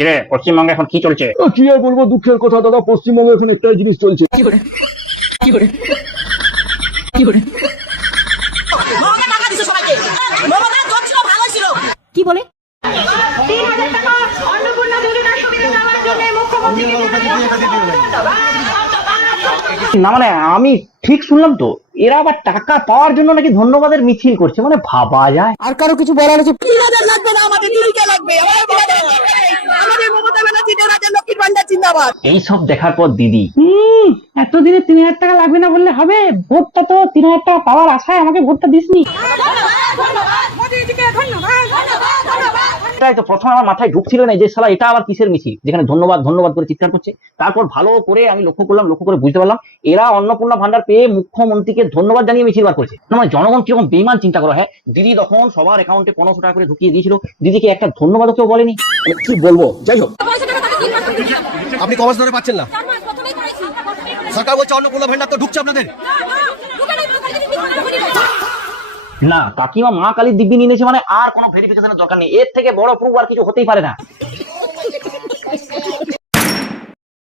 রে পশ্চিমবঙ্গে এখন কি চলছে? কি আর বলবো, দুঃখের কথা দাদা, পশ্চিমবঙ্গে এখন একটাই জিনিস চলছে। কি বলে? না মানে আমি ঠিক শুনলাম তো, এরা আবার টাকা পাওয়ার জন্য নাকি ধন্যবাদের মিছিল করছে, মানে ভাবা যায়। আর কারো কিছু বলার আছে? এইসব দেখার পর দিদি এতদিনে 3000 টাকা লাগবে না বললে হবে? ভোটটা তো 3000 টাকা পাওয়ার আশায় আমাকে ভোটটা দিসনি। এটাই তো প্রথমে আমার মাথায় ঢুকছিল না যে শালা এটা আবার কিসের মিছিল, যেখানে ধন্যবাদ ধন্যবাদ করে চিৎকার করছে। তারপর ভালো করে আমি লক্ষ্য করে বুঝতে পারলাম এরা অন্নপূর্ণা ভান্ডার পেয়ে মুখ্যমন্ত্রীকে ধন্যবাদ জানিয়ে মিছিল বার করেছে। না মানে জনগণ কিরকম বেইমান চিন্তা করো। হ্যাঁ, দিদি তখন সবার অ্যাকাউন্টে 1500 টাকা করে ঢুকিয়ে দিয়েছিল, দিদিকে একটা ধন্যবাদও কেউ বলেনি। কি বলবো, যাই হোক, আপনি কমার্স ধরে পাচ্ছেন না, সরকার বলছে অন্নপূর্ণা ভান্ডার তো ঢুকছে আপনাদের। না, কাকিমা মা কালীর দিব্যি নিয়েছে মানে আর কোনো ভেরিফিকেশনের দরকার নেই, এর থেকে বড় প্রুফ আর কিছু হতেই পারে না।